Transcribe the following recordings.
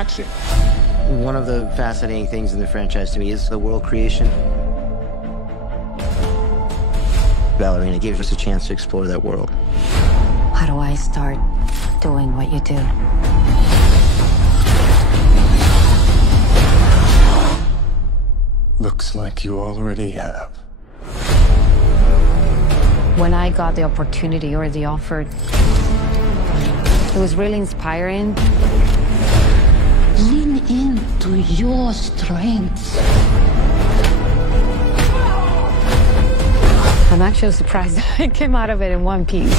action. One of the fascinating things in the franchise to me is the world creation. Balerína gives us a chance to explore that world. How do I start doing what you do? Looks like you already have. When I got the opportunity or the offer, it was really inspiring. Lean into your strengths. I'm actually surprised I came out of it in one piece.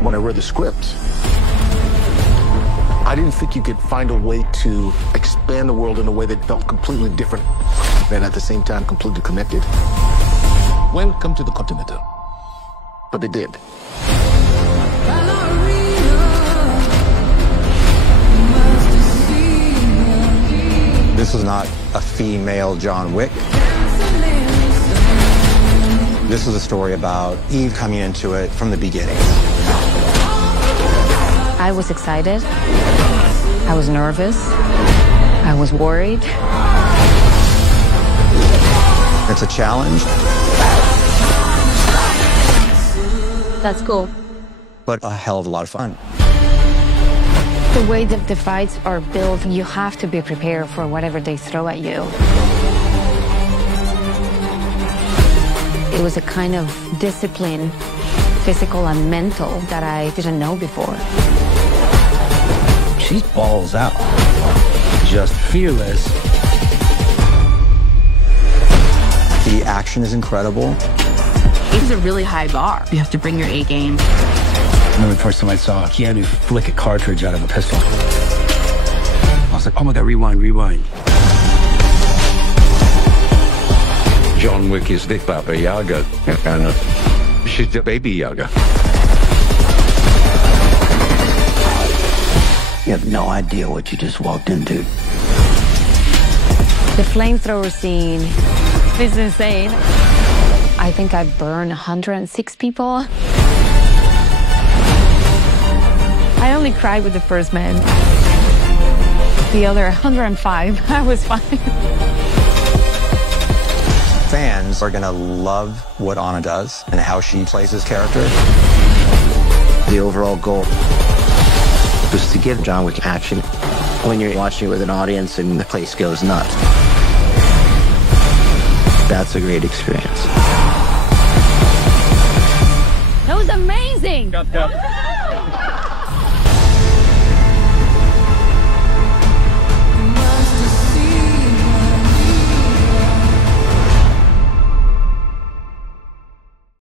When I read the script, I didn't think you could find a way to expand the world in a way that felt completely different and at the same time completely connected. Welcome to the continent. But they did. This is not a female John Wick. This is a story about Eve coming into it from the beginning. I was excited. I was nervous. I was worried. It's a challenge. That's cool. But a hell of a lot of fun. The way that the fights are built, you have to be prepared for whatever they throw at you. It was a kind of discipline, physical and mental, that I didn't know before. She's balls out. Just fearless. The action is incredible. It's a really high bar. You have to bring your A game. I remember the first time I saw Keanu flick a cartridge out of a pistol. I was like, oh my God, rewind, rewind. John Wick is the Baba Yaga, and she's the baby Yaga. You have no idea what you just walked into. The flamethrower scene is insane. I think I burned 106 people. I only cried with the first man. The other 105, I was fine. Fans are gonna love what Anna does and how she plays this character. The overall goal was to give John Wick action when you're watching it with an audience and the place goes nuts. That's a great experience. That was amazing!